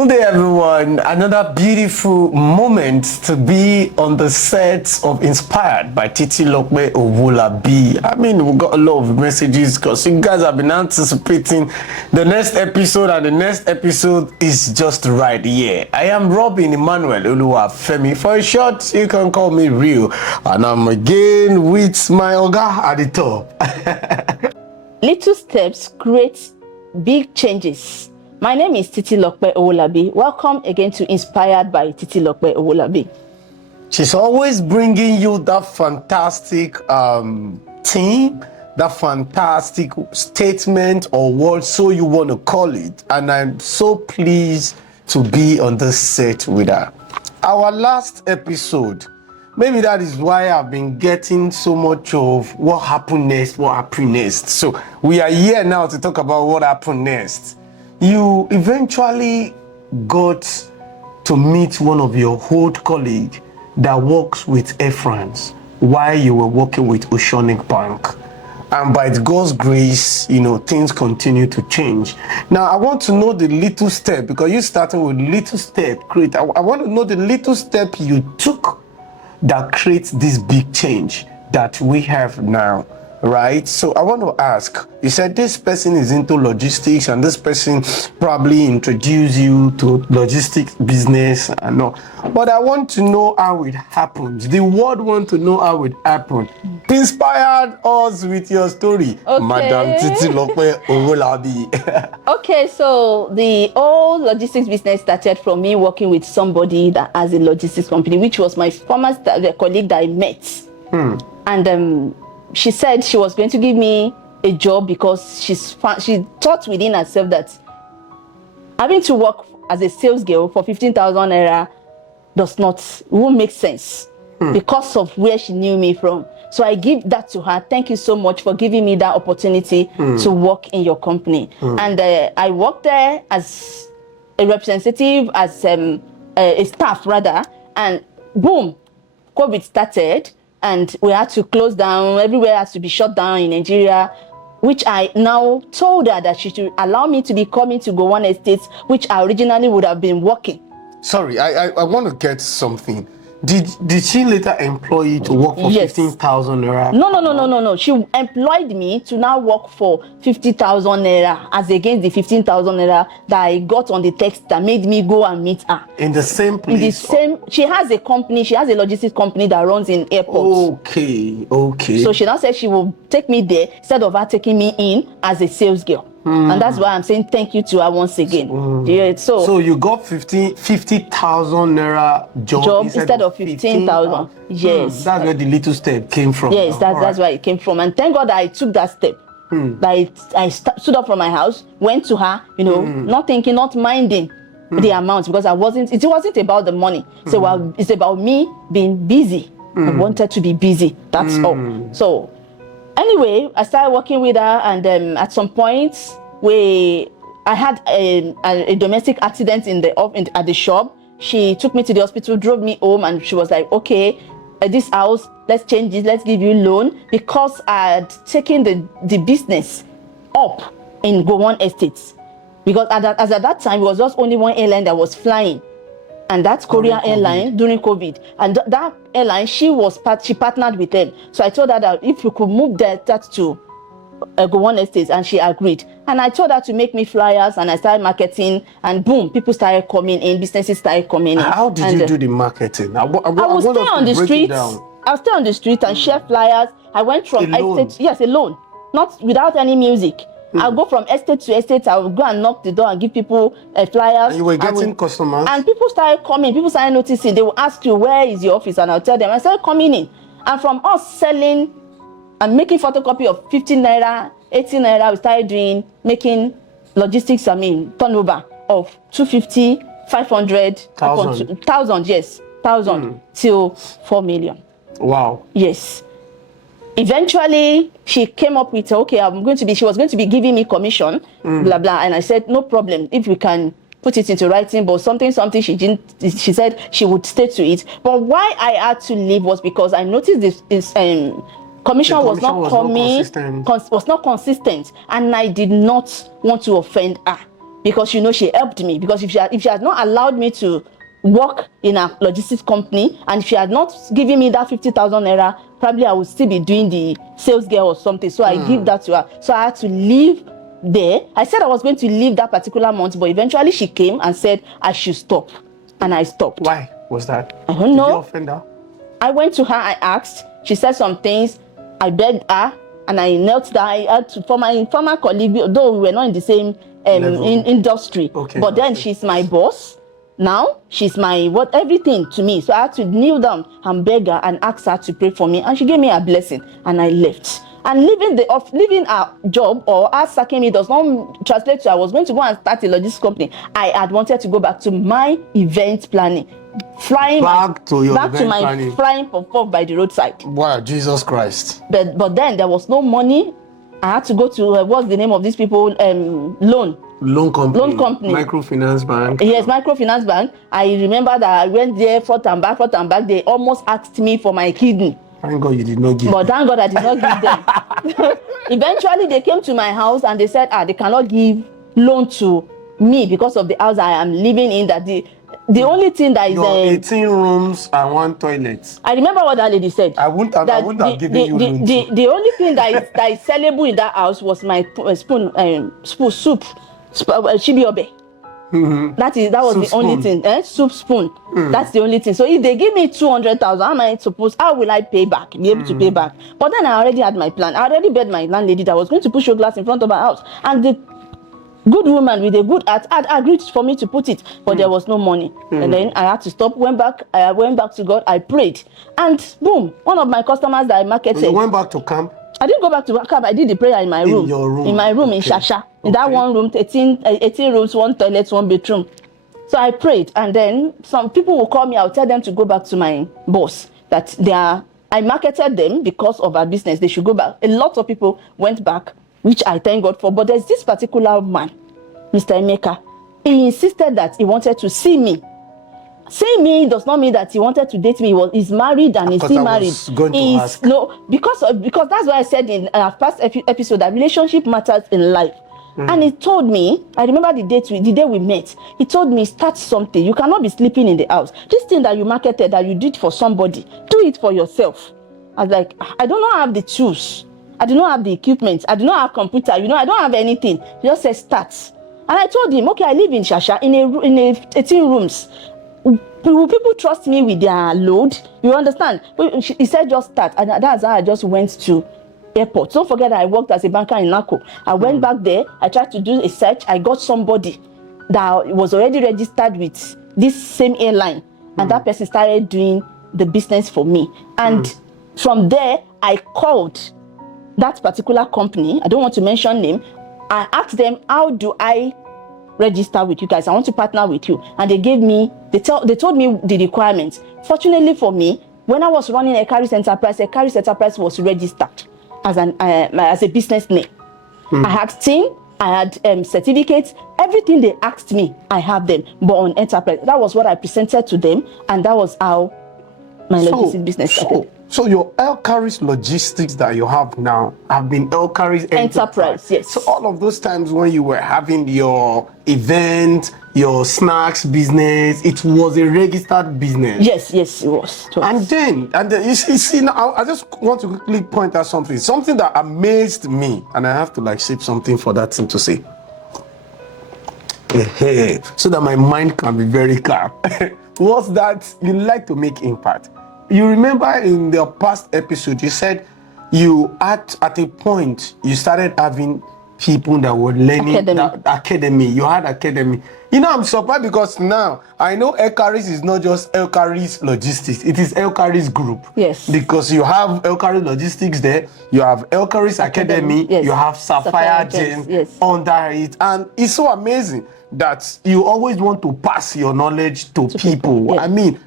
Good day, everyone. Another beautiful moment to be on the set of Inspired by Titilope, Owolabi. I mean, we got a lot of messages because you guys have been anticipating the next episode, and the next episode is just right here. I am Robin Emmanuel Oluwafemi. For short, you can call me Rio, and I'm again with my Oga at the top. Little steps create big changes. My name is Titilope Owolabi. Welcome again to Inspired by Titilope Owolabi. She's always bringing you that fantastic theme, that fantastic statement or word, so you want to call it. And I'm so pleased to be on this set with her. Our last episode, maybe that is why I've been getting so much of what happened next, what happened next. So we are here now to talk about what happened next. You eventually got to meet one of your old colleagues that works with Air France while you were working with Oceanic Bank. And by God's grace, things continue to change. Now, I want to know the little step, because you started with little step. I want to know the little step you took that creates this big change that we have now. Right? So I want to ask, you said this person is into logistics and this person probably introduced you to logistics business and all. But I want to know how it happens. The world want to know how it happened. Inspired us with your story, okay. Madam Titilope Owolabi. Okay, so the whole logistics business started from me working with somebody that has a logistics company, which was my former colleague that I met. And she said she was going to give me a job because she thought within herself that having to work as a sales girl for 15,000 naira won't make sense because of where she knew me from. So I give that to her. Thank you so much for giving me that opportunity to work in your company. And I worked there as a representative, as a staff rather, and boom, COVID started. And we had to close down. Everywhere has to be shut down in Nigeria, which I now told her that she should allow me to be coming to Gowon Estates, which I originally would have been working. Sorry, I want to get something. Did she later employ you to work for 15,000 naira? No. She employed me to now work for 50,000 naira as against the 15,000 naira that I got on the text that made me go and meet her. In the same place? In the same. She has a company. She has a logistics company that runs in airports. Okay. So she now said she will take me there instead of her taking me in as a sales girl. And that's why I'm saying thank you to her once again. Yeah, so you got 50,000 naira job instead of 15,000. Yes. That's where the little step came from. Yes, that's where it came from. And thank God that I took that step. That I stood up from my house, went to her, not thinking, not minding the amount, because it wasn't about the money. So it's about me being busy. I wanted to be busy. That's all. So anyway, I started working with her, and at some point, I had a domestic accident at the shop. She took me to the hospital, drove me home, and she was like, okay, this house, let's change it, let's give you a loan, because I had taken the business up in Gowon Estates. Because as at that time, it was just only one airline that was flying, and that's Korean Airline during COVID. And that airline, she partnered with them. So I told her that if you could move that to Gowon Estates, and she agreed. And I told her to make me flyers, and I started marketing, and boom, people started coming in, businesses started coming in. How did you do the marketing? I will stay on the streets. I'll stay on the street and share flyers. I went from estate, alone, not without any music. I'll go from estate to estate. I will go and knock the door and give people flyers. And you were getting customers? And people started coming. People started noticing. They will ask you, where is your office? And I'll tell them. I started coming in. And from us selling and making photocopy of 15 naira, 18 naira, we started making logistics, turnover of 250, 500, 1,000, yes, 1,000 till 4 million. Wow. Yes. Eventually, she came up with, okay, she was going to be giving me commission, blah, blah. And I said, no problem, if we can put it into writing, but something she said she would stay to it. But why I had to leave was because I noticed this commission was not consistent, and I did not want to offend her. because you know she helped me. Because if she had not allowed me to work in a logistics company, and if she had not given me that 50,000 naira, probably I would still be doing the sales girl or something. So I give that to her. So I had to leave there. I said I was going to leave that particular month, but eventually she came and said I should stop, and I stopped. Why was that? I don't know. Did you offend her? I went to her, I asked, she said some things, I begged her, and I knelt down. I had to, for my former colleague, though we were not in the same industry, but then she's my boss. Now she's my everything to me. So I had to kneel down and beg her and ask her to pray for me, and she gave me a blessing, and I left. And leaving a job or her sacking me does not translate to I was going to go and start a logistics company. I had wanted to go back to my event planning, flying back to my planning. Flying puff by the roadside. Wow, Jesus Christ! But then there was no money. I had to go to what's the name of these people? Loan company. Microfinance bank. Yes, microfinance bank. I remember that I went there forth and back. They almost asked me for my kidney. Thank God you did not give. But thank God I did not give them. Eventually, they came to my house and they said, they cannot give loan to me because of the house I am living in. That the only thing that is 18 rooms and 1 toilet. I remember what that lady said. I wouldn't have given you loan. The only thing that is sellable in that house was my spoon soup, chibiobe. Mm-hmm. That was soup the only spoon. thing. Soup spoon. That's the only thing. So if they give me 200,000, how will I pay back? Be able to pay back? But then I already had my plan. I already begged my landlady that I was going to put show glass in front of her house, and the good woman with a good heart had agreed for me to put it, but there was no money. And then I had to stop. I went back to God. I prayed, and boom! One of my customers that I marketed. You went back to camp. I didn't go back to camp. I did the prayer in my room. In your room. In my room in Shasha. In that one room, 18 rooms, 1 toilet, 1 bedroom. So I prayed, and then some people will call me. I'll tell them to go back to my boss. That I marketed them because of our business. They should go back. A lot of people went back, which I thank God for. But there's this particular man, Mr. Emeka. He insisted that he wanted to see me. Seeing me does not mean that he wanted to date me. He's married and he's still married. No, because that's why I said in our past episode that relationship matters in life. And he told me, I remember the day we met, he told me, start something. You cannot be sleeping in the house. This thing that you marketed, that you did for somebody, do it for yourself. I was like, I do not have the tools. I do not have the equipment. I do not have computer. I don't have anything. He just said, start. And I told him, okay, I live in Shasha in 18 rooms. Will people trust me with their load? You understand? He said just start, and that's how I just went to airport. Don't forget that I worked as a banker in NACO. I went back there. I tried to do a search. I got somebody that was already registered with this same airline, and that person started doing the business for me. And from there, I called that particular company. I don't want to mention name. I asked them, how do I register with you guys? I want to partner with you. And they told me the requirements. Fortunately for me, when I was running Ekaris Enterprise was registered as a business name. I had team, I had certificates, everything they asked me, I have them, but on Enterprise. That was what I presented to them, and that was how my logistics business started. So your Ekaris logistics that you have now have been Ekaris Enterprise, yes. So all of those times when you were having your event, your snacks business, it was a registered business. Yes, it was. And then you see now, I just want to quickly point out something that amazed me, and I have to shape something for that thing to say. So that my mind can be very calm. Was that you like to make impact? You remember in the past episode, you said you at a point you started having people that were learning academy. You had academy. I'm surprised because now I know Ekaris is not just Ekaris Logistics. It is Ekaris Group. Yes. Because you have Ekaris Logistics there, you have Ekaris Academy, yes. You have Sapphire Gem under it, and it's so amazing that you always want to pass your knowledge to people. Yeah. I mean,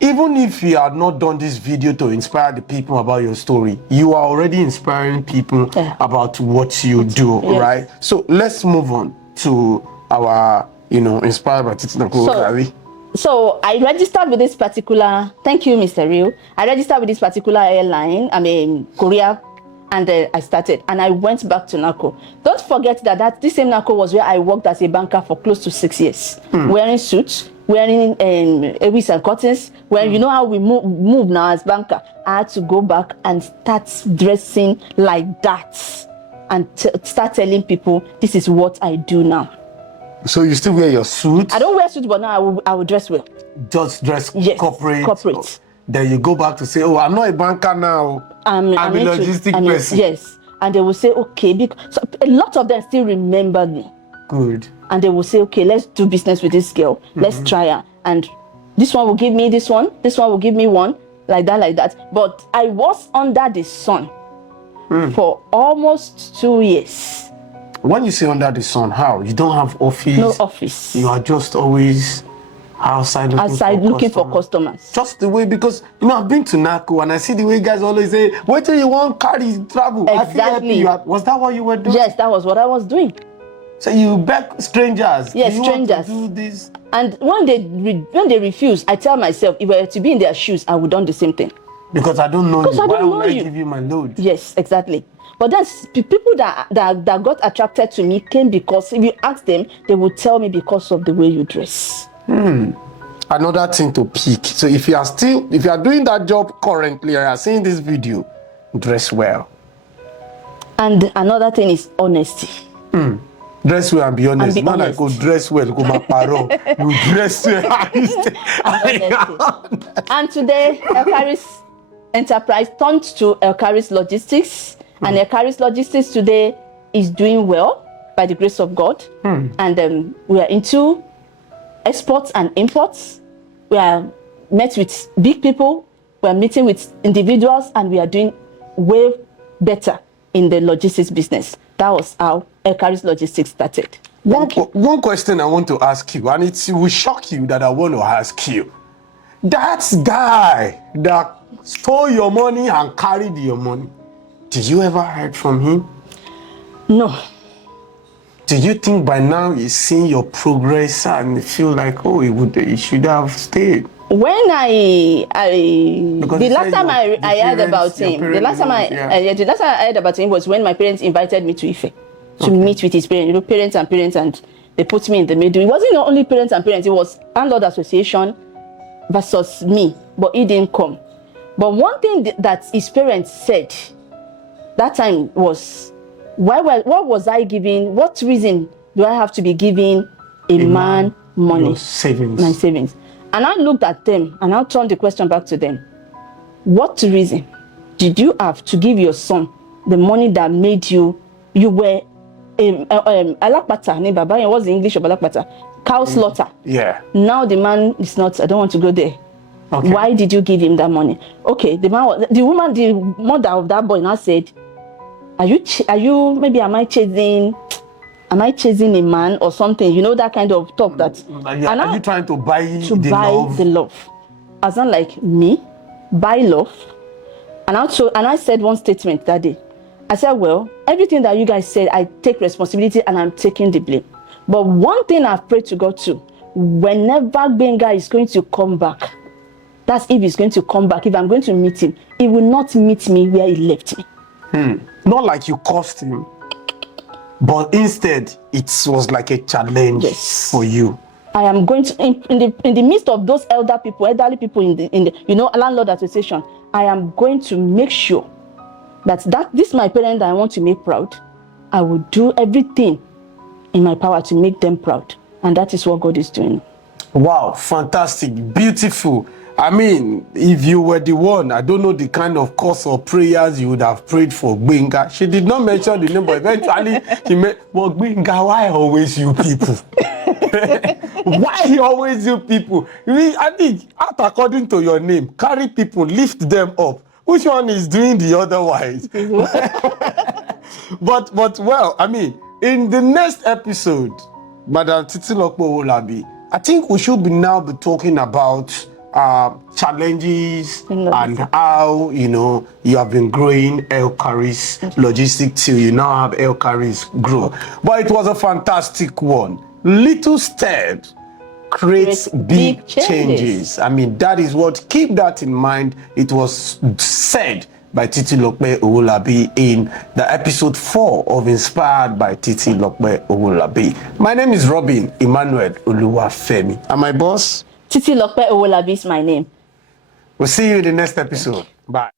even if you had not done this video to inspire the people about your story, you are already inspiring people about what you do, right? So let's move on to our, inspired by Titilope. So I registered with this particular, thank you, Mr. Rio. I registered with this particular airline, Korea. And I started, and I went back to NACO. Don't forget that this same NACO was where I worked as a banker for close to 6 years, wearing suits, wearing awies and curtains. Well, you know how we move now as banker. I had to go back and start dressing like that, and start telling people this is what I do now. So you still wear your suit? I don't wear suits, but now I will dress well. Just dress yes, corporate. Corporate. Then you go back to say, "Oh, I'm not a banker now. I'm a logistic person." Yes, and they will say, "Okay," because so a lot of them still remember me. Good. And they will say, "Okay, let's do business with this girl. Let's try her." And this one will give me this one. This one will give me one, like that. But I was under the sun for almost 2 years. When you say under the sun, how? You don't have office? No office. You are just always outside looking for customers. Just the way, because, I've been to NACO and I see the way guys always say, wait till you want carry travel. Exactly. Was that what you were doing? Yes, that was what I was doing. So you beg strangers? Yes, strangers. Want to do this? And when they refuse, I tell myself, if I were to be in their shoes, I would have done the same thing. Because I don't know you. Why would I you? give you my load? Yes, exactly. But then people that got attracted to me came because if you ask them, they will tell me because of the way you dress. Another thing to pick. So if you are doing that job currently, or you are seeing this video, dress well. And another thing is honesty. Dress well and be honest. And be Not like go dress well, go maparo. You dress well. And today, Elkaris Enterprise turned to Elkaris Logistics. And Elkaris Logistics today is doing well by the grace of God. And we are into exports and imports. We are met with big people. We are meeting with individuals, and we are doing way better in the logistics business. That was how Elkaris Logistics started. One question I want to ask you, and it will shock you that I want to ask you. That guy that stole your money and carried your money, did you ever heard from him? No. Do you think by now he's seeing your progress and feel like, oh, he should have stayed? When the last time I heard about him, the last time I heard about him was when my parents invited me to Ife to meet with his parents. Parents, and they put me in the middle. It wasn't only parents and parents; it was landlord association versus me. But he didn't come. But one thing that his parents said that time was, what was I giving? What reason do I have to be giving a man money? Your savings. My savings. And I looked at them and I turned the question back to them. What reason did you have to give your son the money that made you were alakpata? What's the English of alakpata? Cow slaughter. Yeah. Now the man is not, I don't want to go there. Okay. Why did you give him that money? Okay, the mother of that boy now said, maybe am I chasing a man or something? That kind of talk that. Are you trying to buy the love? As in like me, buy love. And I said one statement that day. I said, well, everything that you guys said, I take responsibility and I'm taking the blame. But one thing I've prayed to God too, whenever Benga is going to come back, that's if he's going to come back, if I'm going to meet him, he will not meet me where he left me. Not like you cost him, but instead it was like a challenge for you. I am going to, in the midst of those elderly people in the landlord association, I am going to make sure that this my parent that I want to make proud. I will do everything in my power to make them proud, and that is what God is doing. Wow, fantastic, beautiful. I mean, if you were the one, I don't know the kind of course or prayers you would have prayed for Gbenga. She did not mention the name, but eventually she made, well, Gbenga, why always you people? Why always you people? I think, act according to your name, carry people, lift them up. Which one is doing the otherwise? But well, I mean, in the next episode, Madam Titilope Owolabi, I think we should now be talking about challenges and how you have been growing Elkaris Logistics till you now have Elkaris grow. But it was a fantastic one. Little steps creates big changes. I mean, that is what, keep that in mind. It was said by Titilope Owolabi in the episode 4 of Inspired by Titilope Owolabi. My name is Robin Emmanuel Oluwafemi. And my boss? Titilope Owolabi is my name. We'll see you in the next episode. Bye.